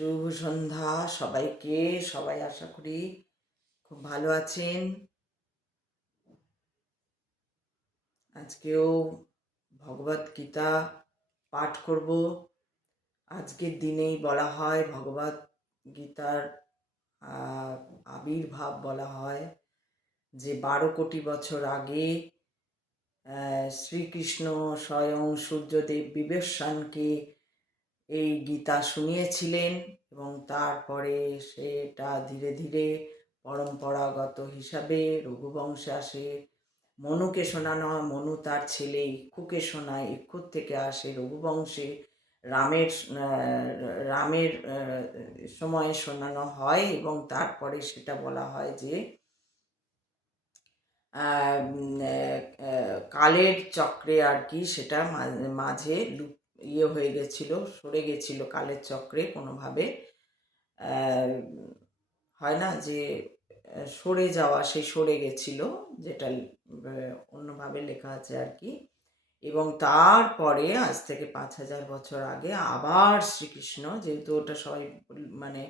শুভ সন্ধ্যা সবাইকে। সবাই আশা করি খুব ভালো আছেন। আজকেও ভগবত গীতা পাঠ করব। আজকের দিনেই বলা হয় ভগবত গীতার আবির্ভাব বলা হয় যে 12 কোটি বছর আগে শ্রীকৃষ্ণ স্বয়ং সূর্যদেব বিবেশ্বরকে এই গীতা শুনিয়েছিলেন এবং তারপরে সেটা ধীরে ধীরে পরম্পরাগত হিসাবে রঘুবংশে আসে। মনুকে শোনানো হয়, মনু তার ছেলে ইক্ষুকে শোনায়, ইক্ষুর থেকে আসে রঘুবংশে। রামের রামের সময়ে শোনানো হয় এবং তারপরে সেটা বলা হয় যে কালের চক্রে আর কি সেটা মাঝে হয়ে গেছিল, সরে গেছিল কালের চক্রে কোনোভাবে। হয় না যে সরে যাওয়া, সেই সরে গেছিল, যেটা অন্যভাবে লেখা আছে আর কি। এবং তারপরে আজ থেকে 5,000 বছর আগে আবার শ্রীকৃষ্ণ, যেহেতু ওটা সবাই মানে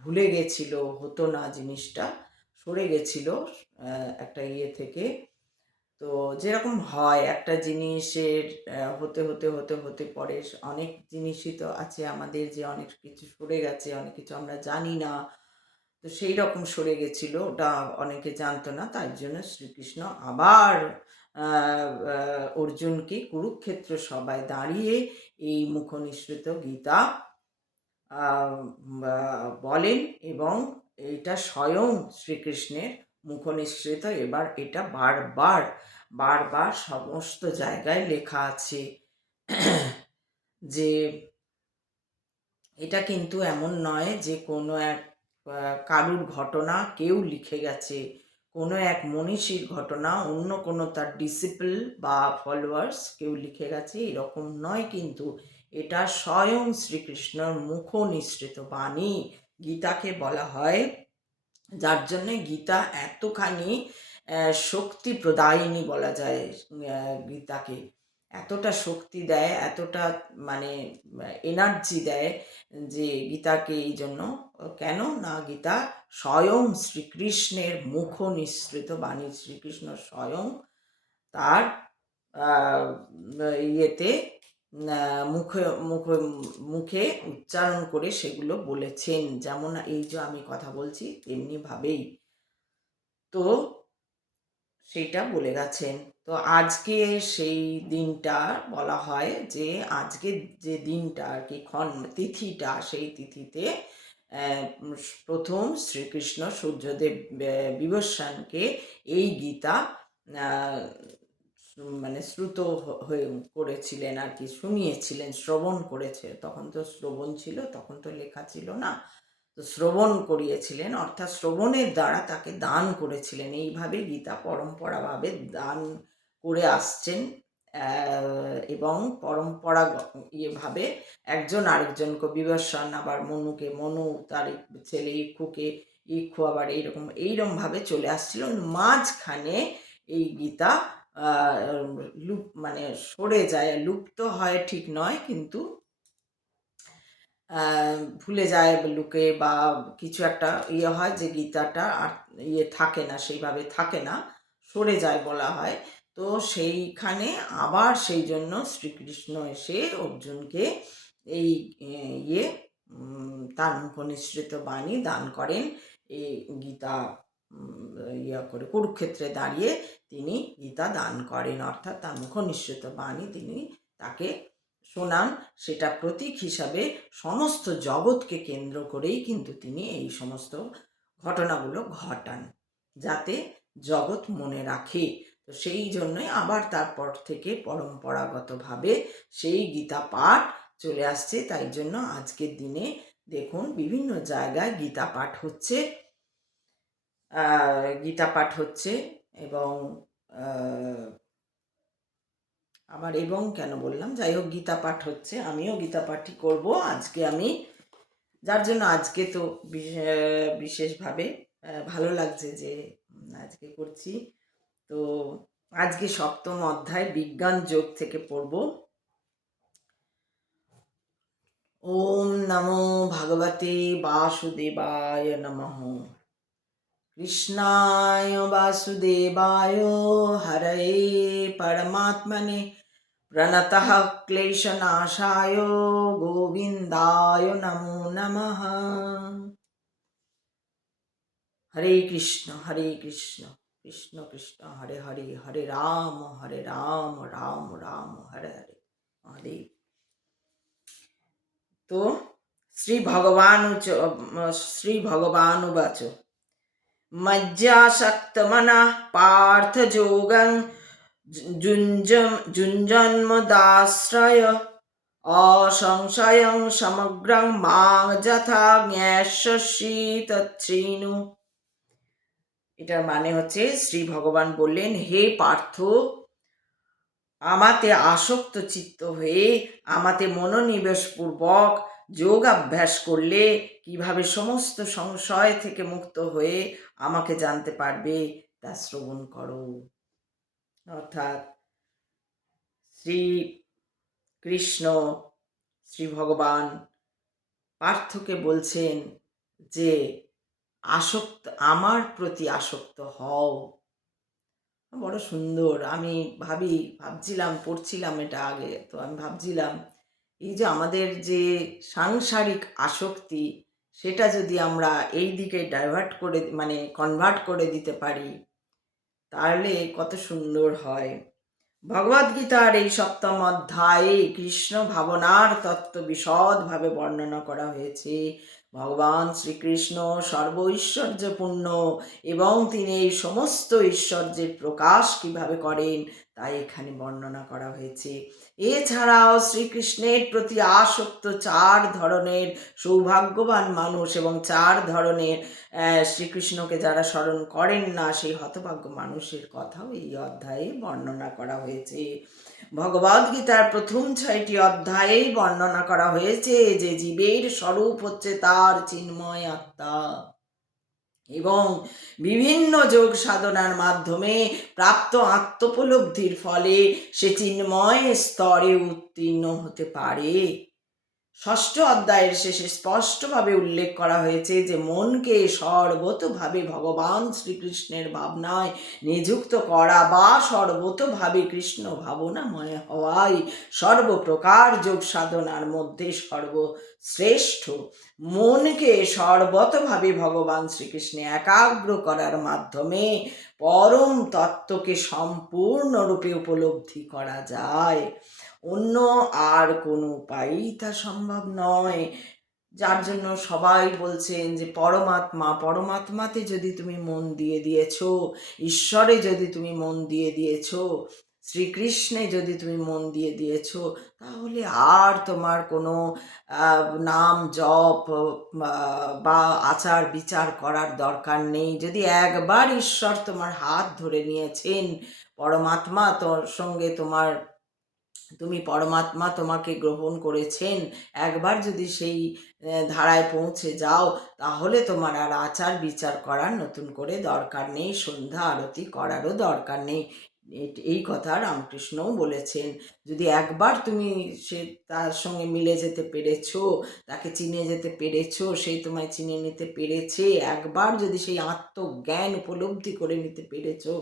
ভুলে গেছিল, হতো না, জিনিসটা সরে গেছিল একটা থেকে। তো যেরকম হয় একটা জিনিসের হতে হতে হতে হতে পরে অনেক জিনিসই তো আছে আমাদের, যে অনেক কিছু সরে গেছে, অনেক কিছু আমরা জানি না। তো সেই রকম সরে গেছিল, ওটা অনেকে জানতো না, তাই জন্য শ্রীকৃষ্ণ আবার অর্জুনকে কুরুক্ষেত্র সভায় দাঁড়িয়ে এই মুখনিসৃত গীতা বলেন এবং এটা স্বয়ং শ্রীকৃষ্ণের মুখনিসৃত। এবার এটা বারবার বারবার সমস্ত জায়গায় লেখা আছে যে এটা কিন্তু এমন নয় যে কোনো এক কারুর ঘটনা কেউ লিখে গেছে, কোনো এক মনীষীর ঘটনা অন্য কোনো তার ডিসিপল বা ফলোয়ার্স কেউ লিখে গেছে, এরকম নয়। কিন্তু এটা স্বয়ং শ্রীকৃষ্ণর মুখ নিঃসৃত বাণী। গীতাকে বলা হয়, যার জন্যে গীতা এতখানি শক্তি প্রদায়িনী বলা যায়। গীতাকে এতটা শক্তি দেয়, এতটা মানে এনার্জি দেয় যে গীতাকে, এই জন্য কেন না গীতা স্বয়ং শ্রীকৃষ্ণের মুখ নিঃসৃত বাণী। শ্রীকৃষ্ণ স্বয়ং তার ইয়েতে মুখে মুখে মুখে উচ্চারণ করে সেগুলো বলেছেন, যেমন এই যে আমি কথা বলছি তেমনিভাবেই তো সেইটা বলে গেছেন। তো আজকে সেই দিনটা বলা হয় যে আজকে যে দিনটা আর কি তিথিটা, সেই তিথিতে প্রথম শ্রীকৃষ্ণ সূর্যদেব বিবস্বানকে এই গীতা মানে শ্রুত হয়ে করেছিলেন আর কি, শুনিয়েছিলেন, শ্রবণ করেছে। তখন তো শ্রবণ ছিল, তখন তো লেখা ছিল না। তো শ্রবণ করিয়েছিলেন, অর্থাৎ শ্রবণের দ্বারা তাকে দান করেছিলেন। এইভাবে গীতা পরম্পরাভাবে দান করে আসছেন এবং পরম্পরা ইয়েভাবে একজন আরেকজনকে, বিবস্বান আবার মনুকে, মনু তার ছেলে ইক্ষুকে, ইক্ষু আবার এইরকমভাবে চলে আসছিল। মাঝখানে এই গীতা মানে সরে যায়, লুপ্ত হয় ঠিক নয়, কিন্তু ভুলে যায় লোকে, বা কিছু একটা হয় যে গীতাটা আর থাকে না, সেইভাবে থাকে না, সরে যায় বলা হয়। তো সেইখানে আবার সেই জন্য শ্রীকৃষ্ণ এসে অর্জুনকে এই তার মুখনিসৃত বাণী দান করেন। এই গীতা করে কুরুক্ষেত্রে দাঁড়িয়ে তিনি গীতা দান করেন, অর্থাৎ তার মুখনিসৃত বাণী তিনি তাকে শোনান। সেটা প্রতীক হিসাবে সমস্ত জগৎকে কেন্দ্র করেই কিন্তু তিনি এই সমস্ত ঘটনাগুলো ঘটান, যাতে জগৎ মনে রাখে। তো সেই জন্যই আবার তারপর থেকে পরম্পরাগতভাবে সেই গীতা পাঠ চলে আসছে। তাই জন্য আজকের দিনে দেখুন বিভিন্ন জায়গায় গীতা পাঠ হচ্ছে, এবং আবার এবং কেন বললাম, যাই হোক, গীতা পাঠ হচ্ছে, আমিও গীতা পাঠই করব আজকে আমি, যার জন্য আজকে তো বিশেষভাবে ভালো লাগছে যে আজকে করছি। তো আজকে 7ম অধ্যায় বিজ্ঞান যোগ থেকে পড়ব। ওম নমো ভগবতে বাসুদেবায় নমঃ। কৃষ্ণায় বাসুদেবায় হরয়ে পরমাত্মনে প্রণতঃ ক্লেশনাশায় গোবিন্দায় নমো নমঃ। হরে কৃষ্ণ কৃষ্ণ কৃষ্ণ হরে হরে, হরে রাম রাম রাম হরে হরে। মহাদেব। তো শ্রী ভগবানুবাচ মজ্জাসক্তমনঃ পার্থ যোগং যুঞ্জন্মদাশ্রয় অসংশয়ং সমগ্রং মাং যথা জ্ঞাস্যসি তচ্ছৃণু। এটার মানে হচ্ছে, শ্রী ভগবান বললেন, হে পার্থ, আমাতে আসক্ত চিত্ত হয়ে আমাতে মনোনিবেশ পূর্বক যোগাভ্যাস করলে কিভাবে সমস্ত সংশয় থেকে মুক্ত হয়ে আমাকে জানতে পারবে তা শ্রবণ করো। অর্থাৎ শ্রী কৃষ্ণ, শ্রী ভগবান পার্থকে বলছেন যে আমার প্রতি আসক্ত হও। বড় সুন্দর। আমি ভাবছিলাম, পড়ছিলাম এটা আগে, তো আমি ভাবছিলাম এই যে আমাদের যে সাংসারিক আসক্তি, সেটা যদি আমরা এই দিকে কনভার্ট করে দিতে পারি, তাহলে কত সুন্দর হয়। ভগবদ্গীতার এই 7ম অধ্যায়ে কৃষ্ণ ভাবনার তত্ত্ব বিশদভাবে বর্ণনা করা হয়েছে। ভগবান শ্রীকৃষ্ণ সর্বৈশ্বর্যপূর্ণ এবং তিনি এই সমস্ত ঐশ্বর্যের প্রকাশ কিভাবে করেন তাই এখানে বর্ণনা করা হয়েছে। এছাড়াও শ্রীকৃষ্ণের প্রতি আসক্ত 4 ধরনের সৌভাগ্যবান মানুষ এবং 4 ধরনের শ্রীকৃষ্ণকে যারা স্মরণ করেন না, সেই হতভাগ্য মানুষের কথাও এই অধ্যায়ে বর্ণনা করা হয়েছে। ভগবদ্গীতার প্রথম 6টি অধ্যায়েই বর্ণনা করা হয়েছে যে জীবের স্বরূপ হচ্ছে তার চিন্ময় আত্মা এবং বিভিন্ন যোগ সাধনার মাধ্যমে প্রাপ্ত আত্মোপলব্ধির ফলে সে চিন্ময় স্তরে উত্তীর্ণ হতে পারে। 6ষ্ঠ অধ্যায়ের শেষে স্পষ্টভাবে উল্লেখ করা হয়েছে যে মনকে সর্বতোভাবে ভগবান শ্রীকৃষ্ণের ভাবনায় নিযুক্ত করা বা সর্বতোভাবে কৃষ্ণ ভাবনাময় হওয়াই সর্বপ্রকার যোগ সাধনার মধ্যে সর্বশ্রেষ্ঠ। মনকে সর্বতোভাবে ভগবান শ্রীকৃষ্ণে একাগ্র করার মাধ্যমে পরম তত্ত্বকে সম্পূর্ণরূপে উপলব্ধি করা যায়। অন্য আর কোনো উপায়ই তা সম্ভব নয়। যার জন্য সবাই বলছেন যে পরমাত্মাতে যদি তুমি মন দিয়ে দিয়েছো, ঈশ্বরে যদি তুমি মন দিয়ে দিয়েছো, শ্রীকৃষ্ণে যদি তুমি মন দিয়ে দিয়েছো, তাহলে আর তোমার কোনো নাম জপ বা আচার বিচার করার দরকার নেই। যদি একবার ঈশ্বর তোমার হাত ধরে নিয়েছেন, পরমাত্মা তোর সঙ্গে তুমি পরমাত্মা তোমাকে গ্রহণ করেছেন, একবার যদি সেই ধারায় পৌঁছে যাও, তাহলে তোমার আর আচার বিচার করার নতুন করে দরকার নেই, সন্ধ্যা আরতি করারও দরকার নেই। এই কথা রামকৃষ্ণও বলেছেন। যদি একবার তুমি তার সঙ্গে মিলে যেতে পেরেছো, তাকে চিনে যেতে পেরেছো, সেই তোমায় চিনে নিতে পেরেছে, একবার যদি সেই আত্মজ্ঞান উপলব্ধি করে নিতে পেরেছো,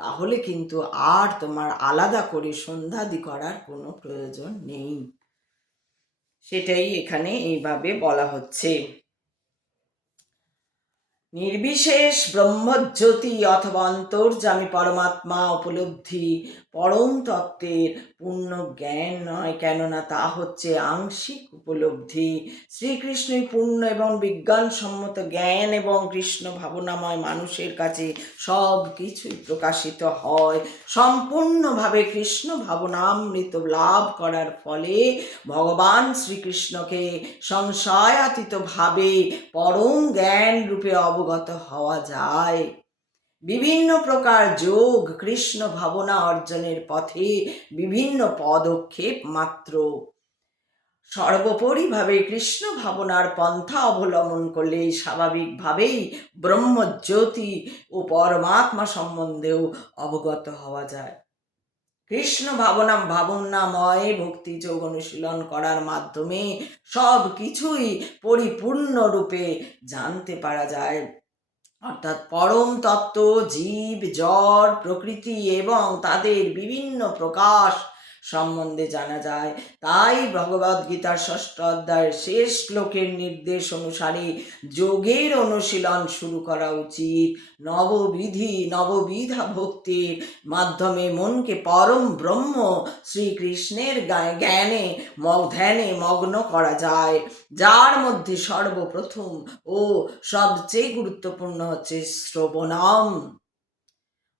তাহলে কিন্তু আর তোমার আলাদা করে সন্ধ্যাদি করার কোনো প্রয়োজন নেই। সেটাই এখানে এইভাবে বলা হচ্ছে। নির্বিশেষ ব্রহ্মজ্যোতি অথবা অন্তর্যামী পরমাত্মা উপলব্ধি পরম তত্ত্বের পূর্ণ জ্ঞান নয়, কেননা তা হচ্ছে আংশিক উপলব্ধি। শ্রীকৃষ্ণই পূর্ণ এবং বিজ্ঞানসম্মত জ্ঞান এবং কৃষ্ণ ভাবনাময় মানুষের কাছে সব কিছুই প্রকাশিত হয়। সম্পূর্ণভাবে কৃষ্ণ ভাবনামৃত লাভ করার ফলে ভগবান শ্রীকৃষ্ণকে সংশয়াতীতভাবে পরম জ্ঞান রূপে অবগত হওয়া যায়। বিভিন্ন প্রকার যোগ কৃষ্ণ ভাবনা অর্জনের পথে বিভিন্ন পদক্ষেপ মাত্র। সর্বোপরিভাবে কৃষ্ণ ভাবনার পন্থা অবলম্বন করলে স্বাভাবিকভাবেই ব্রহ্মজ্যোতি ও পরমাত্মা সম্বন্ধেও অবগত হওয়া যায়। কৃষ্ণ ভাবনাময় ভক্তি যোগ অনুশীলন করার মাধ্যমে সব কিছুই পরিপূর্ণরূপে জানতে পারা যায়। অর্থাৎ পরম তত্ত্ব, জীব, জড়, প্রকৃতি এবং তাদের বিভিন্ন প্রকাশ সম্বন্ধে জানা যায়। তাই ভগবদ্গীতার ষষ্ঠ অধ্যায়ের শেষ শ্লোকের নির্দেশ অনুসারে যোগের অনুশীলন শুরু করা উচিত। নববিধা ভক্তির মাধ্যমে মনকে পরম ব্রহ্ম শ্রীকৃষ্ণের ধ্যানে মগ্ন করা যায়, যার মধ্যে সর্বপ্রথম ও সবচেয়ে গুরুত্বপূর্ণ হচ্ছে শ্রবণম।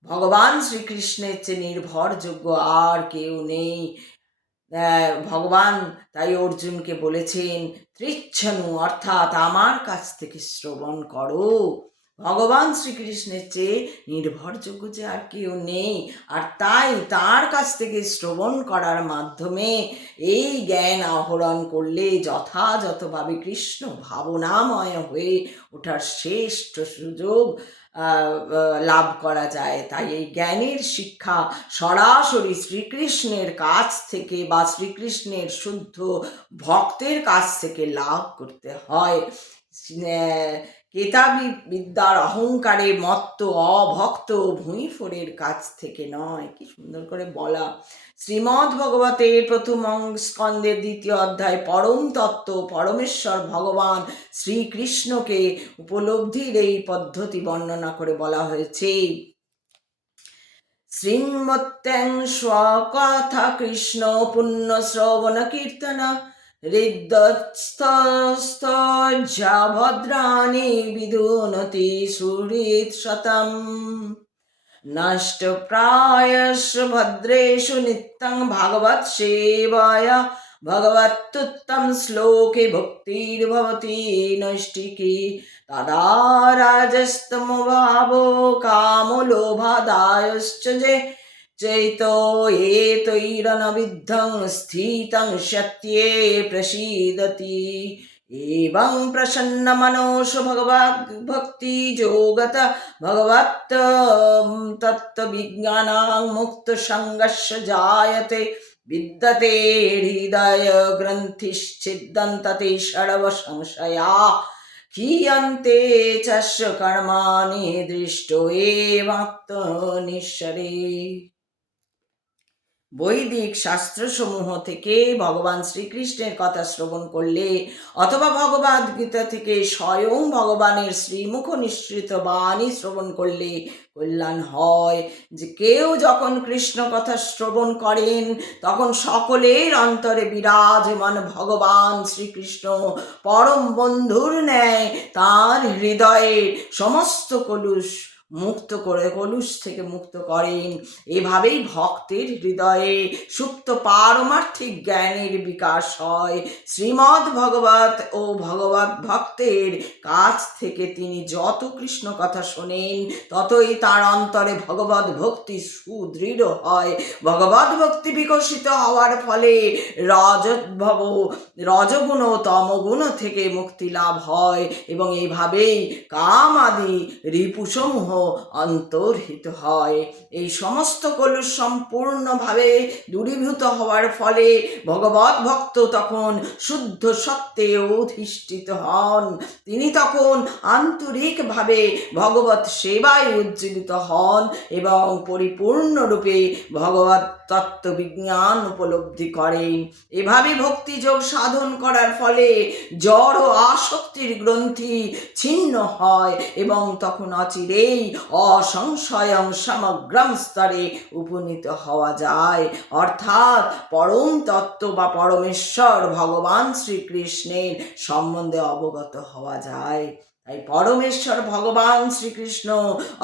ভগবান শ্রীকৃষ্ণের চেয়ে নির্ভরযোগ্য আর কেউ নেই। ভগবান তাই অর্জুনকে বলেছেন তৃচ্ছনু, অর্থাৎ আমার কাছ থেকে শ্রবণ করো। ভগবান শ্রীকৃষ্ণের চেয়ে নির্ভরযোগ্য যে আর কেউ নেই, আর তাই তার কাছ থেকে শ্রবণ করার মাধ্যমে এই জ্ঞান আহরণ করলে যথাযথভাবে কৃষ্ণ ভাবনাময় হয়ে ওঠার শ্রেষ্ঠ সুযোগ লাভ করা যায়। তাই এই জ্ঞানের শিক্ষা সরাসরি শ্রীকৃষ্ণের কাছ থেকে বা শ্রীকৃষ্ণের শুদ্ধ ভক্তের কাছ থেকে লাভ করতে হয়। কেতাবি বিদ্যার অহংকারে মত্ত অভক্ত ভুঁইফোড়ের কাছ থেকে নয়। কি সুন্দর করে বলা। শ্রীমদ্ ভগবতের প্রথম স্কন্দের দ্বিতীয় অধ্যায় পরম তত্ত্ব পরমেশ্বর ভগবান শ্রীকৃষ্ণকে উপলব্ধির এই পদ্ধতি বর্ণনা করে বলা হয়েছে। শ্রীমত্যং স্বকথা কৃষ্ণ পুণ্য শ্রবণ কীর্তন হৃদস্থস্থ ভদ্রাণি বিদুনতি সুহৃৎ শতম নষ্টপ্রায়স্য ভদ্রেষু নিত্যং ভাগবত সেবায়া ভগবতুত্তম শ্লোকে ভক্তির্ভবতি নৈষ্টিকী তদা রাজস্তমভাবো কামলোভাদায়শ্চ যে চৈতো এতৈরনবিদ্ধং স্থিतं সত্যে প্রসীদতি एवं प्रसन्न मनोष भगवद् भक्ति जोगत भगवत् तत्त्वविज्ञानं मुक्त संगस्य जायते विद्यते हृदय ग्रन्थिश्छिद्यन्ते सर्व संशया क्षीयन्ते च कर्माणि दृष्टो एवात्मनिश्चरे। বৈদিক শাস্ত্রসমূহ থেকে ভগবান শ্রীকৃষ্ণের কথা শ্রবণ করলে অথবা ভগবদ্গীতা থেকে স্বয়ং ভগবানের শ্রীমুখ নিঃসৃত বাণী শ্রবণ করলে কল্যাণ হয়। যে কেউ যখন কৃষ্ণ কথা শ্রবণ করেন তখন সকলের অন্তরে বিরাজমান ভগবান শ্রীকৃষ্ণ পরম বন্ধুর ন্যায় তার হৃদয়ে সমস্ত কলুষ থেকে মুক্ত করেন। এভাবেই ভক্তের হৃদয়ে সুপ্ত পারমার্থিক জ্ঞানের বিকাশ হয়। শ্রীমদ্ ভগবত ও ভগবত ভক্তের কাছ থেকে তিনি যত কৃষ্ণ কথা শোনেন ততই তার অন্তরে ভগবত ভক্তি সুদৃঢ় হয়। ভগবত ভক্তি বিকশিত হওয়ার ফলে রজগুণ ও তমগুণ থেকে মুক্তি লাভ হয় এবং এইভাবেই কাম আদি রিপুসমূহ অন্তর্হিত হয়। এই সমস্ত কলুষ সম্পূর্ণভাবে দূরীভূত হওয়ার ফলে ভগবত ভক্ত তখন শুদ্ধ সত্যে অধিষ্ঠিত হন। তিনি তখন আন্তরিকভাবে ভগবত সেবায় উজ্জীবিত হন এবং পরিপূর্ণরূপে ভগবত তত্ত্ববিজ্ঞান উপলব্ধি করেন। এভাবে ভক্তিযোগ সাধন করার ফলে জড় ও আসক্তির গ্রন্থি ছিন্ন হয় এবং তখন অচিরেই অসংশয়ং সমগ্রম স্তরে উপনীত হওয়া যায়, অর্থাৎ পরম তত্ত্ব বা পরমেশ্বর ভগবান শ্রীকৃষ্ণের সম্বন্ধে অবগত হওয়া যায়। তাই পরমেশ্বর ভগবান শ্রীকৃষ্ণ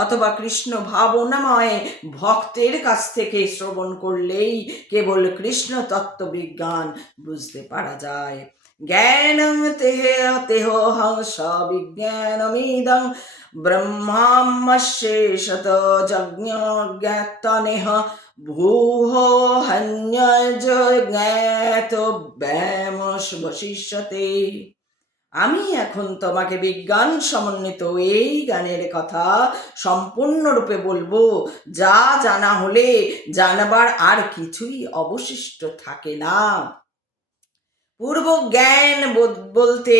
অথবা কৃষ্ণ ভাবনাময় ভক্তের কাছ থেকে শ্রবণ করলেই কেবল কৃষ্ণ তত্ত্ববিজ্ঞান বুঝতে পারা যায়। জ্ঞানং তেহোহং সবিজ্ঞানমিদং ব্রহ্মাস্যেষত যজ্ঞজ্ঞাতনেহ ভূঃ হন্যজ জ্ঞাতো ব্যামস বশিষ্যতে। আমি এখন তোমাকে বিজ্ঞান সমন্বিত এই গানের কথা সম্পূর্ণরূপে বলবো, যা জানা হলে জানবার আর কিছুই অবশিষ্ট থাকে না। পূর্ব জ্ঞান বলতে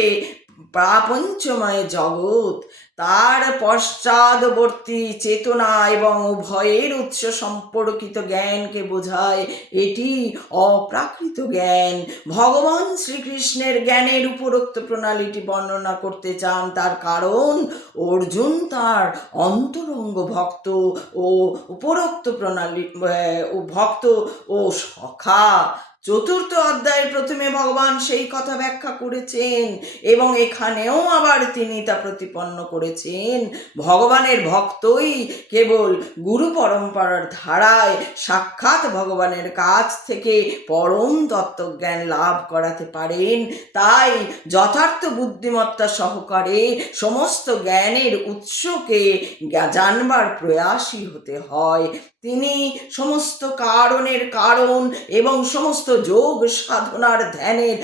প্রাপঞ্চময় জগৎ, তার পশ্চাদবর্তী চেতনা এবং উভয়ের উৎস সম্পর্কিত জ্ঞানকে বোঝায়। এটি অপ্রাকৃত জ্ঞান। ভগবান শ্রীকৃষ্ণের জ্ঞানের উপরোক্ত প্রণালীটি বর্ণনা করতে চান, তার কারণ অর্জুন তার অন্তরঙ্গ ভক্ত ও উপরোক্ত প্রণালী ভক্ত ও সখা। চতুর্থ অধ্যায়ের প্রথমে ভগবান সেই কথা ব্যাখ্যা করেছেন এবং এখানেও আবার তিনি তা প্রতিপন্ন করেছেন। ভগবানের ভক্তই কেবল গুরু পরম্পরার ধারায় সাক্ষাৎ ভগবানের কাছ থেকে পরম তত্ত্বজ্ঞান লাভ করাতে পারেন। তাই যথার্থ বুদ্ধিমত্তা সহকারে সমস্ত জ্ঞানের উৎসকে জানবার প্রয়াসী হতে হয়। তিনি সমস্ত কারণের কারণ এবং সমস্ত যোগ সাধনার ধ্যানের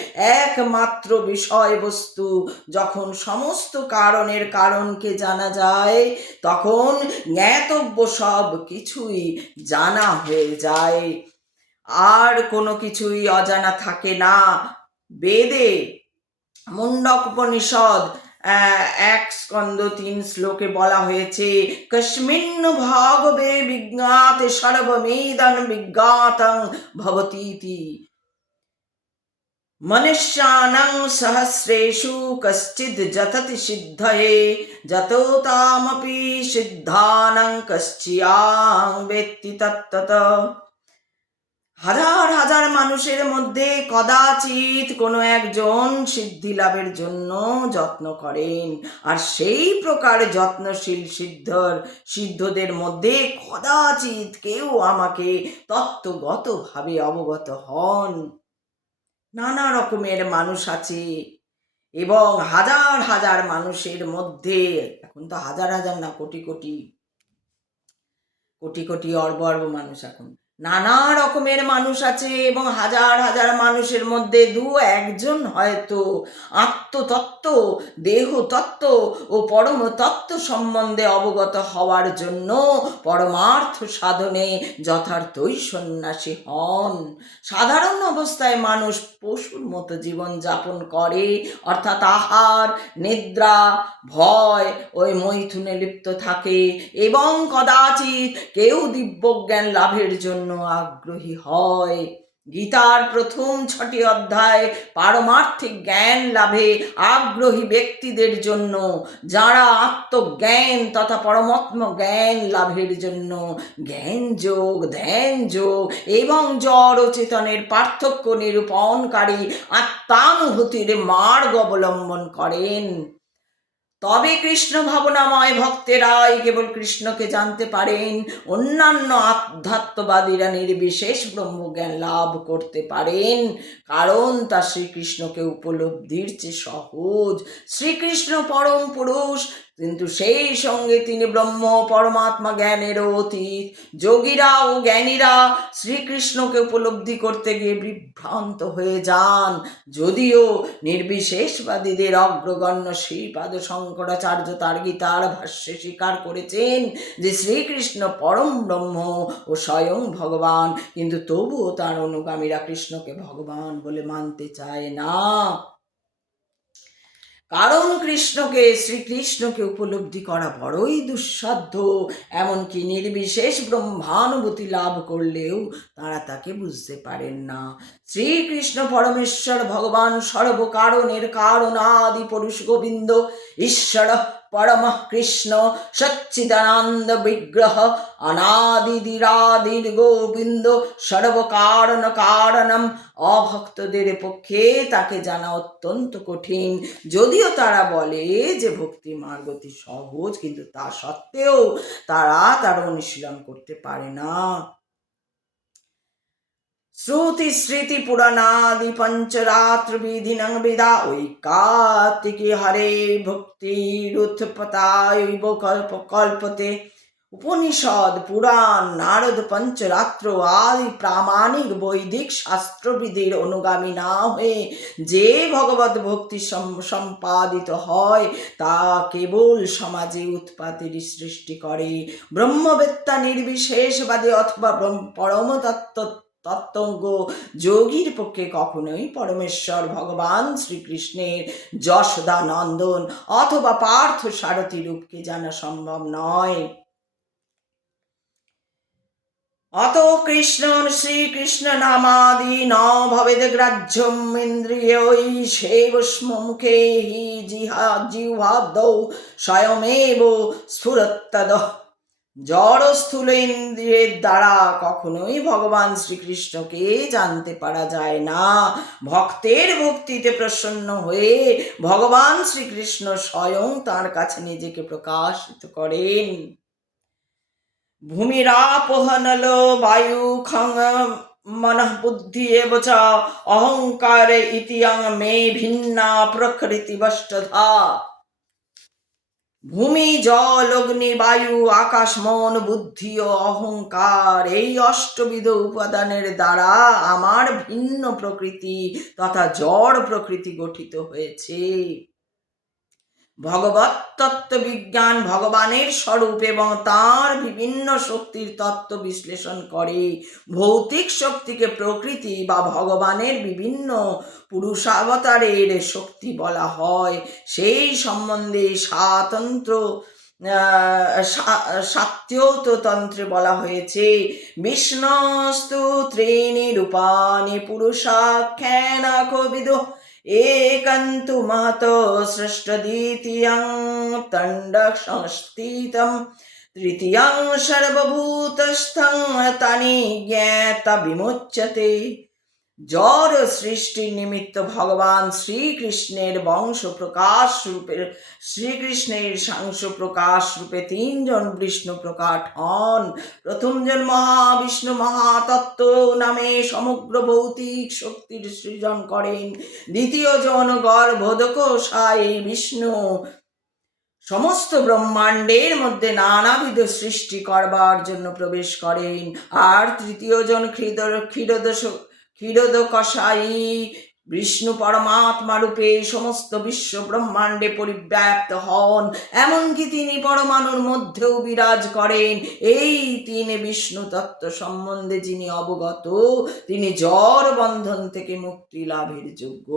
একমাত্র বিষয়বস্তু। যখন সমস্ত কারণের কারণকে জানা যায়, তখন জ্ঞাতব্য সব কিছুই জানা হয়ে যায়, আর কোনো কিছুই অজানা থাকে না। বেদে মুন্ডক উপনিষদ 1 স্কন্ধ 3 শ্লোকে বলা হয়েছে, কস্মিন্ন ভাগবে বিজ্ঞাতে সর্বমেদং বিজ্ঞাতং ভবতীতি। মনুষ্যানাং সহস্রেষু কশ্চিদ যততি সিদ্ধয়ে যতো তামপি সিদ্ধানাং কশ্চিয়াং বেত্তি তত্ত্বতঃ। হাজার হাজার মানুষের মধ্যে কদাচিৎ কোনো একজন সিদ্ধি লাভের জন্য যত্ন করেন, আর সেই প্রকার যত্নশীল সিদ্ধদের মধ্যে কদাচিৎ কেউ আমাকে তত্ত্বগতভাবে অবগত হন। নানা রকমের মানুষ আছে এবং হাজার হাজার মানুষের মধ্যে, এখন তো হাজার হাজার না, কোটি কোটি কোটি কোটি অর্ব অর্ব মানুষ, এখন নানা রকমের মানুষ আছে এবং হাজার হাজার মানুষের মধ্যে দু একজন হয়তো আত্মতত্ত্ব, দেহতত্ত্ব ও পরম তত্ত্ব সম্বন্ধে অবগত হওয়ার জন্য পরমার্থ সাধনে যথার্থই সন্ন্যাসী হন। সাধারণ অবস্থায় মানুষ পশুর মতো জীবন যাপন করে, অর্থাৎ আহার, নিদ্রা, ভয় ওই মৈথুনে লিপ্ত থাকে এবং কদাচিৎ কেউ দিব্যজ্ঞান লাভের জন্য আগ্রহী হয়। গীতার প্রথম 6টি অধ্যায় পারমার্থিক জ্ঞান লাভে আগ্রহী ব্যক্তিদের জন্য, যারা আত্মজ্ঞান তথা পরমাত্ম জ্ঞান লাভের জন্য জ্ঞান যোগ, ধ্যান যোগ এবং জড় চেতনের পার্থক্য নিরূপণকারী আত্মানুভূতির মার্গ অবলম্বন করেন। তবে কৃষ্ণ ভাবনাময় ভক্তেরাই কেবল কৃষ্ণকে জানতে পারেন। অন্যান্য আধ্যাত্মবাদীরা নির্বিশেষ ব্রহ্মজ্ঞান লাভ করতে পারেন, কারণ তা শ্রীকৃষ্ণকে উপলব্ধির চেয়ে সহজ। শ্রীকৃষ্ণ পরম পুরুষ, কিন্তু সেই সঙ্গে তিনি ব্রহ্ম পরমাত্মা জ্ঞানেরও অতীত। যোগীরা ও জ্ঞানীরা শ্রীকৃষ্ণকে উপলব্ধি করতে গিয়ে বিভ্রান্ত হয়ে যান। যদিও নির্বিশেষবাদীদের অগ্রগণ্য শ্রীপাদ শঙ্করাচার্য তার গীতার ভাষ্যে স্বীকার করেছেন যে শ্রীকৃষ্ণ পরম ব্রহ্ম ও স্বয়ং ভগবান, কিন্তু তবুও তার অনুগামীরা কৃষ্ণকে ভগবান বলে মানতে চায় না, কারণ শ্রীকৃষ্ণকে উপলব্ধি করা বড়ই দুঃসাধ্য। এমনকি নির্বিশেষ ব্রহ্মানুভূতি লাভ করলেও তারা তাকে বুঝতে পারেন না। শ্রীকৃষ্ণ পরমেশ্বর ভগবান, সর্বকারণের কারণ, আদি পুরুষ গোবিন্দ, ঈশ্বর পরম কৃষ্ণ, সচ্চিদানন্দ বিগ্রহ, অনাদিরাদির গোবিন্দ, সর্বকারণ কারণম। অভক্তদের পক্ষে তাকে জানা অত্যন্ত কঠিন। যদিও তারা বলে যে ভক্তি মার্গ অতি সহজ, কিন্তু তা সত্ত্বেও তারা তার অনুশীলন করতে পারে না। শ্রুতি স্মৃতি পুরাণাদি পঞ্চরাত্র বিধিনং বিদা ঐকাত্তিকি হরে ভক্তিরুৎপত্তায়ৈব কল্পতে। উপনিষদ, পুরাণ, নারদ পঞ্চরাত্র আদি প্রামাণিক বৈদিক শাস্ত্রবিদের অনুগামী না হয়ে যে ভগবত ভক্তি সম্পাদিত হয় তা কেবল সমাজে উৎপাতের সৃষ্টি করে। ব্রহ্মবেত্তা, নির্বিশেষবাদী অথবা পরম তত্ত্বজ্ঞ যোগীর পক্ষে কখনোই পরমেশ্বর ভগবান শ্রীকৃষ্ণের যশোদা নন্দন অথবা পার্থ সারথী রূপকে জানা সম্ভব নয়। অত কৃষ্ণ শ্রীকৃষ্ণ নামাদি ন ভবেদ গ্রাহ্যম ইন্দ্রিয়ৈ সেবস্ম মুখে হি জিহ্বাদৌ স্বয়মেব স্ফুরত্তদঃ। জড় স্থূল ইন্দ্রিয়ের দ্বারা কখনোই ভগবান শ্রীকৃষ্ণকে জানতে পারা যায় না। ভক্তের ভক্তিতে প্রসন্ন হয়ে ভগবান শ্রীকৃষ্ণ স্বয়ং তার কাছে নিজেকে প্রকাশিত করেন। ভূমিরাপহনল বায়ু খং মনঃ বুদ্ধি এব চ অহংকার ইতিয়ং মে ভিন্না প্রকৃতি বষ্টধা। ভূমি, জল, অগ্নি, বায়ু, আকাশ, মন, বুদ্ধি ও অহংকার এই অষ্টবিধ উপাদানের দ্বারা আমার ভিন্ন প্রকৃতি তথা জড় প্রকৃতি গঠিত হয়েছে। ভগবত তত্ত্ব বিজ্ঞান ভগবানের স্বরূপ এবং তাঁর বিভিন্ন শক্তির তত্ত্ব বিশ্লেষণ করে। ভৌতিক শক্তিকে প্রকৃতি বা ভগবানের বিভিন্ন পুরুষাবতারের শক্তি বলা হয়। সেই সম্বন্ধে শাক্ততন্ত্রে বলা হয়েছে, বিষ্ণুস্তু ত্রীণি রূপাণি পুরুষাখ্যানাখবিদো একন্তু মহতো সৃষ্ট দ্বিতীয়ং তণ্ডক সংস্থিতম তৃতীয়ং সর্বভূতস্থং তানি জ্ঞাতা বিমুচ্যতে। জড় সৃষ্টির নিমিত্ত ভগবান শ্রীকৃষ্ণের বংশ প্রকাশ রূপে শ্রীকৃষ্ণের সাংশ প্রকাশ রূপে তিনজন বিষ্ণু প্রকাট হন। প্রথমজন মহাবিষ্ণু মহাতত্ত্ব নামে সমগ্র ভৌতিক শক্তির সৃজন করেন। দ্বিতীয়জন গর্ভোদকশায়ী বিষ্ণু সমস্ত ব্রহ্মাণ্ডের মধ্যে নানাবিধ সৃষ্টি করবার জন্য প্রবেশ করেন। আর তৃতীয়জন ক্ষীরোদকশায়ী বিষ্ণু পরমাত্মা রূপে সমস্ত বিশ্ব ব্রহ্মাণ্ডে পরিব্যাপ্ত হন, এমনকি তিনি পরমাণুর মধ্যেও বিরাজ করেন। এই তিন বিষ্ণু তত্ত্ব সম্বন্ধে যিনি অবগত তিনি জড় বন্ধন থেকে মুক্তি লাভের যোগ্য।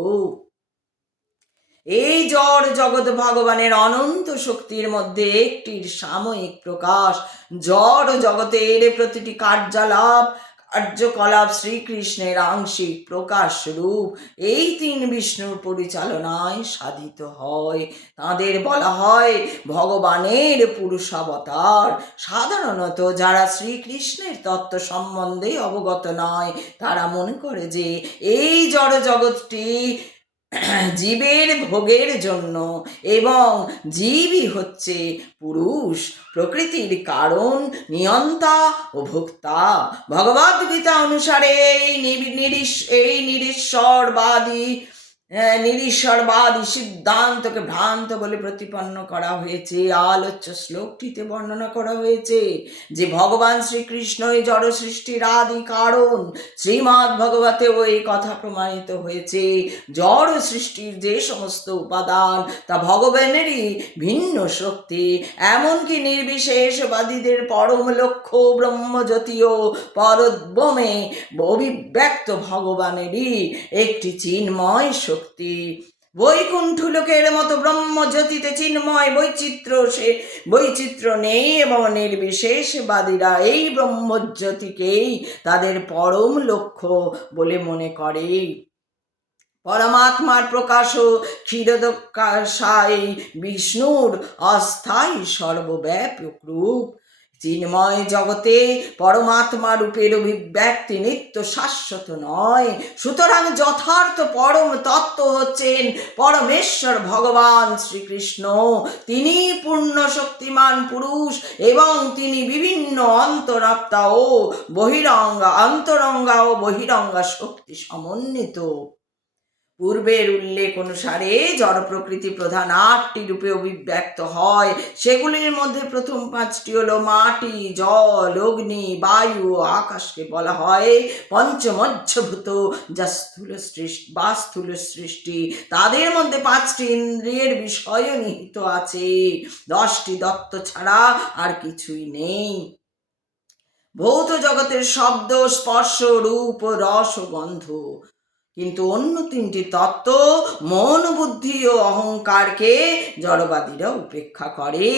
এই জড় জগৎ ভগবানের অনন্ত শক্তির মধ্যে একটির সাময়িক প্রকাশ। জড় জগতের প্রতিটি কার্যকলাপ শ্রীকৃষ্ণের আংশিক প্রকাশ রূপ। এই তিন বিষ্ণুর পরিচালনায় সাধিত হয়। তাদের বলা হয় ভগবানের পুরুষাবতার। সাধারণত যারা শ্রীকৃষ্ণের তত্ত্ব সম্বন্ধে অবগত নয় তারা মনে করে যে এই জড় জগৎটি জীবের ভোগের জন্য এবং জীবই হচ্ছে পুরুষ প্রকৃতির কারণ, নিয়ন্তা ও ভোক্তা। ভগবদ্গীতা অনুসারে এই নিরীশ্বরবাদী সিদ্ধান্তকে ভ্রান্ত বলে প্রতিপন্ন করা হয়েছে। আলোচ্য শ্লোকটিতে বর্ণনা করা হয়েছে যে ভগবান শ্রীকৃষ্ণই জড় সৃষ্টির আদি কারণ। শ্রীমদ্ ভগবতেও এই কথা প্রমাণিত হয়েছে। জড় সৃষ্টির যে সমস্ত উপাদান তা ভগবানেরই ভিন্ন শক্তি। এমনকি নির্বিশেষবাদীদের পরম লক্ষ্য ব্রহ্মজ্যোতিও পরব্রহ্মে অভিব্যক্ত ভগবানেরই একটি চিন্ময় শক্তি। বৈকুণ্ঠ লোকের মতো ব্রহ্মজ্যোতিতে চিন্ময় বৈচিত্র্য নেই এবং নির্বিশেষবাদীরা এই ব্রহ্মজ্যোতিকেই তাদের পরম লক্ষ্য বলে মনে করে। পরমাত্মার প্রকাশও ক্ষীরোদকশায়ী বিষ্ণুর অস্থায়ী সর্বব্যাপক রূপ। চিন্ময় জগতে পরমাত্মা রূপের অভিব্যক্তি নিত্য শাশ্বত নয়। সুতরাং যথার্থ পরম তত্ত্ব হচ্ছেন পরমেশ্বর ভগবান শ্রীকৃষ্ণ। তিনি পূর্ণ শক্তিমান পুরুষ এবং তিনি বিভিন্ন অন্তরঙ্গা ও বহিরঙ্গা শক্তি সমন্বিত। পূর্বের উল্লেখ অনুসারে জড় প্রকৃতি প্রধান 8টি রূপে অভিব্যক্ত হয়। সেগুলির মধ্যে প্রথম 5টি হলো মাটি, জল, অগ্নি, বায়ু, আকাশকে বলা হয় পঞ্চমজ্জভূত, যা স্থূল সৃষ্টি। তাদের মধ্যে 5টি ইন্দ্রিয়ের বিষয়ও নিহিত আছে, 10টি দত্ত ছাড়া আর কিছুই নেই। ভৌত জগতের শব্দ, স্পর্শ, রূপ, রস ও গন্ধ। কিন্তু অন্য 3টি তত্ত্ব মন, বুদ্ধি ও অহংকারকে জড়বাদীরা উপেক্ষা করে।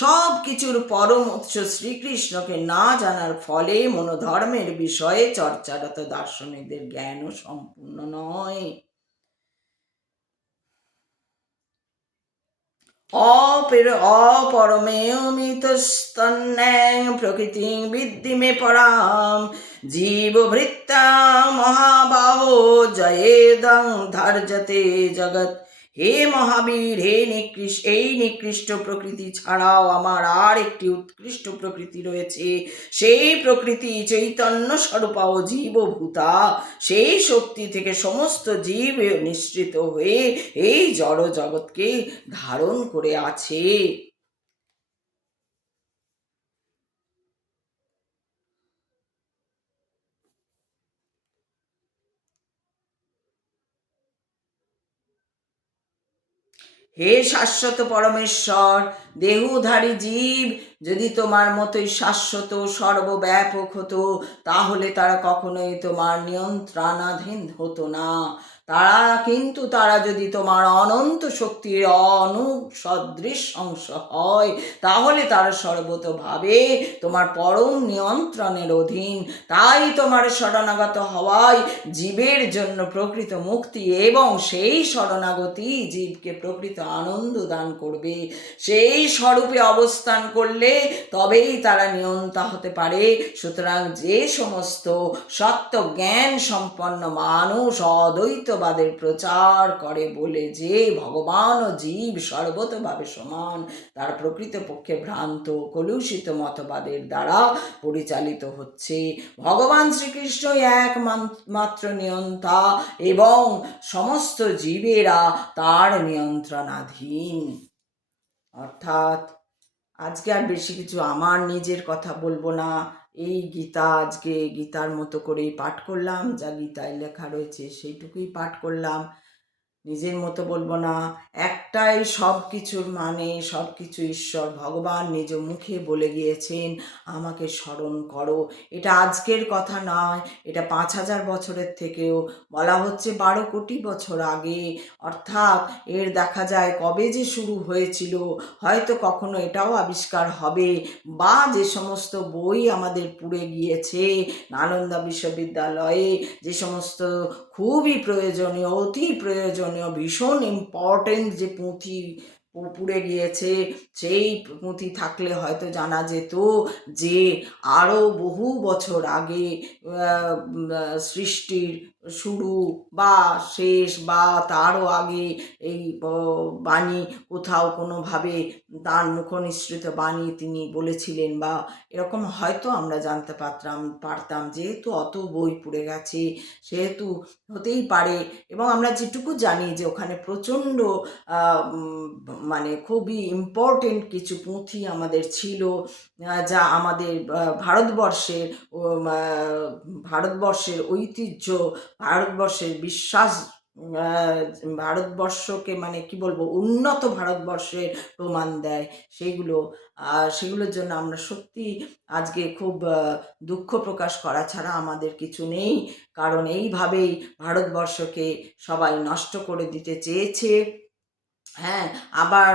সব কিছুর পরম উৎস শ্রীকৃষ্ণকে না জানার ফলে মনোধর্মের বিষয়ে চর্চারত দার্শনিকদের জ্ঞানও সম্পূর্ণ নয়। অপরমেয়মিতস্তন্যাং প্রকৃতিং বিদ্ধি মে পরাম, জীবভৃত্তা মহাবাহো জয়েদং ধার্যতে জগৎ। হে মহাবীর, এই নিকৃষ্ট প্রকৃতি ছাড়াও আমার আর একটি উৎকৃষ্ট প্রকৃতি রয়েছে। সেই প্রকৃতি চৈতন্য স্বরূপা ও জীবভূতা। সেই শক্তি থেকে সমস্ত জীব নিঃসৃত হয়ে এই জড় জগৎকে ধারণ করে আছে। হে শাশ্বত পরমেশ্বর, দেহধারী জীব যদি তোমার মতোই শাশ্বত সর্বব্যাপক হতো, তাহলে তারা কখনোই তোমার নিয়ন্ত্রণাধীন হতো না। তারা যদি তোমার অনন্ত শক্তির অনুসদৃশ অংশ হয়, তাহলে তারা সর্বতোভাবে তোমার পরম নিয়ন্ত্রণের অধীন। তাই তোমার শরণাগত হওয়াই জীবের জন্য প্রকৃত মুক্তি, এবং সেই শরণাগতি জীবকে প্রকৃত আনন্দ দান করবে। সেই স্বরূপে অবস্থান করলে তবেই তারা নিয়ন্তা হতে পারে। সুতরাং যে সমস্ত সত্য জ্ঞান সম্পন্ন মানুষ অদ্বৈতবাদের প্রচার করে বলে যে ভগবান ও জীব সর্বতভাবে সমান, তার প্রকৃতপক্ষে ভ্রান্ত কলুষিত মতবাদের দ্বারা পরিচালিত হচ্ছে। ভগবান শ্রীকৃষ্ণই একমাত্র নিয়ন্তা এবং সমস্ত জীবেরা তার নিয়ন্ত্রণাধীন। অর্থাৎ আজকে আর বেশি কিছু আমার নিজের কথা বলবো না। এই গীতা আজকে গীতার মতো করেই পাঠ করলাম, যা গীতায় লেখা রয়েছে সেইটুকুই পাঠ করলাম, নিজের মতো বলবো না। একটাই সব কিছুর মানে, সব কিছু ঈশ্বর ভগবান নিজ মুখে বলে গিয়েছেন, আমাকে স্মরণ করো। এটা আজকের কথা নয়, এটা 5000 বছরের থেকেও বলা হচ্ছে 12 কোটি বছর আগে। অর্থাৎ এর দেখা যায় কবে যে শুরু হয়েছিল, হয়তো কখনো এটাও আবিষ্কার হবে, বা যে সমস্ত বই আমাদের পুড়ে গিয়েছে নালন্দা বিশ্ববিদ্যালয়ে, যে সমস্ত খুবই প্রয়োজনীয়, অতি প্রয়োজনীয়, ভীষণ ইম্পর্টেন্ট যে পুঁথি পুড়ে গিয়েছে, সেই পুঁথি থাকলে হয়তো জানা যেত যে আরও বহু বছর আগে সৃষ্টির শুরু বা শেষ বা তারও আগে এই বাণী কোথাও কোনোভাবে তার মুখনিসৃত বাণী তিনি বলেছিলেন, বা এরকম হয়তো আমরা জানতে পারতাম। যেহেতু অত বই পুড়ে গেছে, সেহেতু হতেই পারে। এবং আমরা যেটুকু জানি যে ওখানে প্রচণ্ড মানে খুবই ইম্পর্টেন্ট কিছু পুঁথি আমাদের ছিল, যা আমাদের ভারতবর্ষের ঐতিহ্য, ভারতবর্ষের বিশ্বাস, ভারতবর্ষকে মানে কি বলবো, উন্নত ভারতবর্ষের প্রমাণ দেয় সেগুলোর জন্য আমরা সত্যি আজকে খুব দুঃখ প্রকাশ করা ছাড়া আমাদের কিছু নেই। কারণ এইভাবেই ভারতবর্ষকে সবাই নষ্ট করে দিতে চেয়েছে। হ্যাঁ, আবার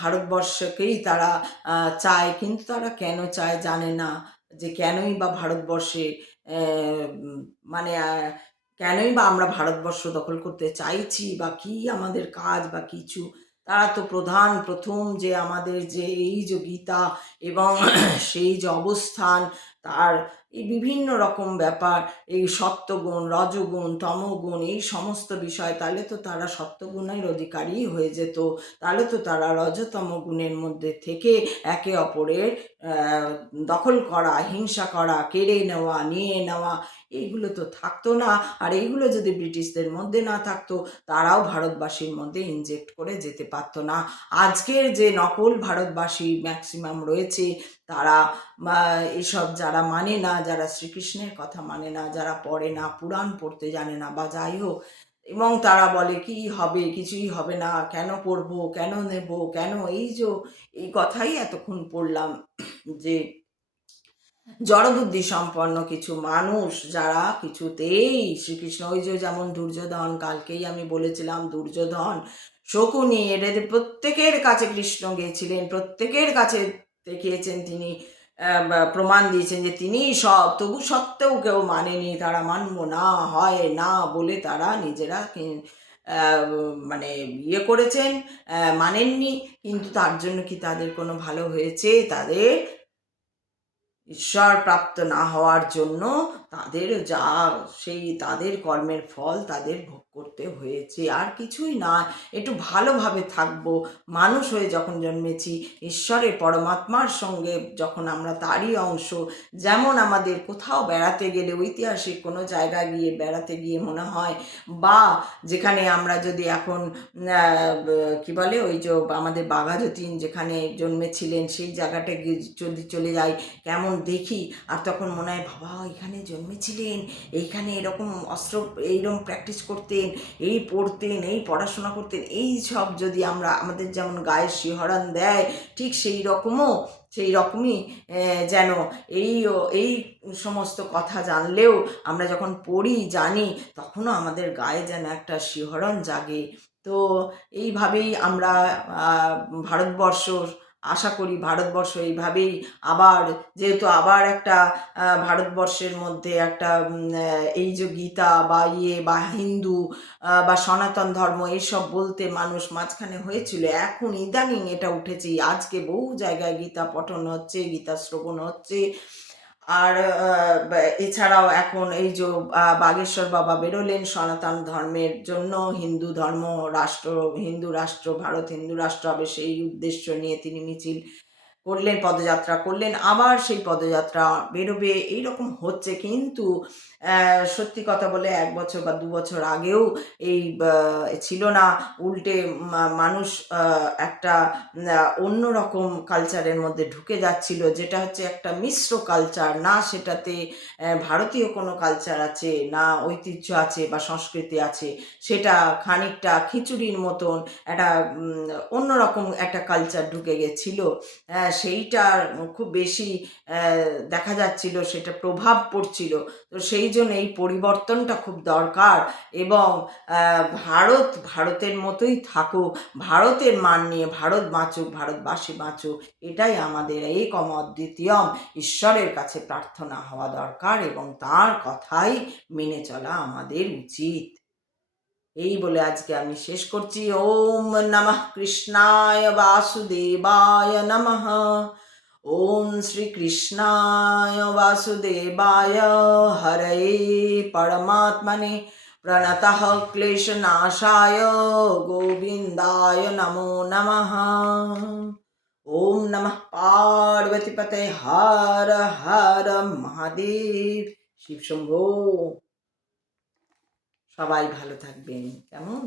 ভারতবর্ষকেই তারা চায়, কিন্তু তারা কেন চায় জানে না, যে কেনই বা ভারতবর্ষে মানে কেনই বা আমরা ভারতবর্ষ দখল করতে চাইছি, বা কি আমাদের কাজ বা কিছু। তারা তো প্রথম যে আমাদের যে এই যে গীতা এবং সেই যে অবস্থান, তার এই বিভিন্ন রকম ব্যাপার, এই সত্ত্বগুণ, রজগুণ, তমগুণ, এই সমস্ত বিষয়, তাহলে তো তারা সত্ত্বগুণের অধিকারী হয়ে যেত। তাহলে তো তারা রজতম গুণের মধ্যে থেকে একে অপরের দখল করা, হিংসা করা, কেড়ে নেওয়া, নিয়ে নেওয়া, এইগুলো তো থাকতো না। আর এইগুলো যদি ব্রিটিশদের মধ্যে না থাকতো, তারাও ভারতবাসীর মধ্যে ইনজেক্ট করে যেতে পারতো না। আজকের যে নকল ভারতবাসী ম্যাক্সিমাম রয়েছে, তারা এসব যারা মানে না, যারা শ্রীকৃষ্ণের কথা মানে না, যারা পড়ে না, পুরাণ পড়তে জানে না বা যাই হোক, এবং তারা বলে কি হবে, কিছুই হবে না, কেন পড়বো, কেন নেব, কেন, এই কথাই এতক্ষণ পড়লাম যে জড়বুদ্ধি সম্পন্ন কিছু মানুষ যারা কিছুতেই শ্রীকৃষ্ণ, ওই যে যেমন দুর্যোধন, কালকেই আমি বলেছিলাম দুর্যোধন, শকুনি, এদের প্রত্যেকের কাছে কৃষ্ণ গিয়েছিলেন, প্রত্যেকের কাছে দেখিয়েছেন তিনি, প্রমাণ দিয়েছেন যে তিনিই সব, তবু সত্ত্বেও কেউ মানেনি, তারা মানব না, হয় না বলে তারা নিজেরা মানে করেছেন, মানেননি। কিন্তু তার জন্য কি তাদের কোনো ভালো হয়েছে? তাদের ঈশ্বর প্রাপ্ত না হওয়ার জন্য তাদের যা সেই তাদের কর্মের ফল তাদের ভোগ করতে হয়েছে, আর কিছুই না। একটু ভালোভাবে থাকবো, মানুষ হয়ে যখন জন্মেছি, ঈশ্বরের পরমাত্মার সঙ্গে যখন আমরা তারই অংশ, যেমন আমাদের কোথাও বেড়াতে গেলে, ঐতিহাসিক কোনো জায়গায় গিয়ে বেড়াতে গিয়ে মনে হয়, বা যেখানে আমরা যদি এখন কি বলে, ওই যে আমাদের বাঘাযতীন যেখানে জন্মেছিলেন সেই জায়গাটা গিয়ে যদি চলে যাই, কেমন দেখি, আর তখন মনে হয় বাবা এখানে জন্মেছিলেন, এইখানে এরকম অস্ত্র এইরকম প্র্যাকটিস করতেন, এই পড়তেন, এই পড়াশোনা করতেন, এই সব যদি আমরা, আমাদের যেমন গায়ে শিহরণ দেয়, ঠিক সেই রকমই যেন এই সমস্ত কথা জানলেও আমরা যখন পড়ি, জানি, তখনও আমাদের গায়ে যেন একটা শিহরণ জাগে। তো এইভাবেই আমরা ভারতবর্ষ, আশা করি ভারতবর্ষ এইভাবেই আবার, যেহেতু আবার একটা ভারতবর্ষের মধ্যে একটা এই যে গীতা বা বা হিন্দু বা সনাতন ধর্ম এইসব বলতে মানুষ মাঝখানে হয়েছিল, এখন ইদানিং এটা উঠেছে, আজকে বহু জায়গায় গীতা পঠন হচ্ছে, গীতা শ্রবণ হচ্ছে। আর এছাড়াও এখন এই যে বাগেশ্বর বাবা বেরোলেন সনাতন ধর্মের জন্য, হিন্দু ধর্ম রাষ্ট্র, হিন্দু রাষ্ট্র, ভারত হিন্দু রাষ্ট্র হবে, সেই উদ্দেশ্য নিয়ে তিনি মিছিল করলেন, পদযাত্রা করলেন, আবার সেই পদযাত্রা বেরোবে, এইরকম হচ্ছে। কিন্তু সত্যি কথা বলে 1 বছর বা 2 বছর আগেও এই ছিল না, উল্টে মানুষ একটা অন্যরকম কালচারের মধ্যে ঢুকে যাচ্ছিল, যেটা হচ্ছে একটা মিশ্র কালচার, না সেটাতে ভারতীয় কোনো কালচার আছে, না ঐতিহ্য আছে বা সংস্কৃতি আছে, সেটা খানিকটা খিচুড়ির মতন একটা অন্যরকম একটা কালচার ঢুকে গেছিল। সেইটার খুব বেশি দেখা যাচ্ছিল, সেটা প্রভাব পড়ছিল। তো সেই জন্য এই পরিবর্তনটা খুব দরকার, এবং ভারতের মতোই থাকুক, ভারতের মান নিয়ে ভারত বাঁচুক, ভারতবাসী বাঁচুক, এটাই আমাদের একম অদ্বিতীয়ম ঈশ্বরের কাছে প্রার্থনা হওয়া দরকার, এবং তার কথাই মেনে চলা আমাদের উচিত। এই বলে আজকে আমি শেষ করছি। ওম নমঃ কৃষ্ণায় বাসুদেবায় নমঃ। ওম শ্রীকৃষ্ণায় বাসুদেবায় হরয়ে পরমাত্মনে প্রণতঃ ক্লেশনাশায় গোবিন্দায় নমো নমঃ। ওম নমঃ পার্বতীপতে হর হর মহাদেব। শিব শম্ভো। সবাই ভালো থাকবেন, কেমন?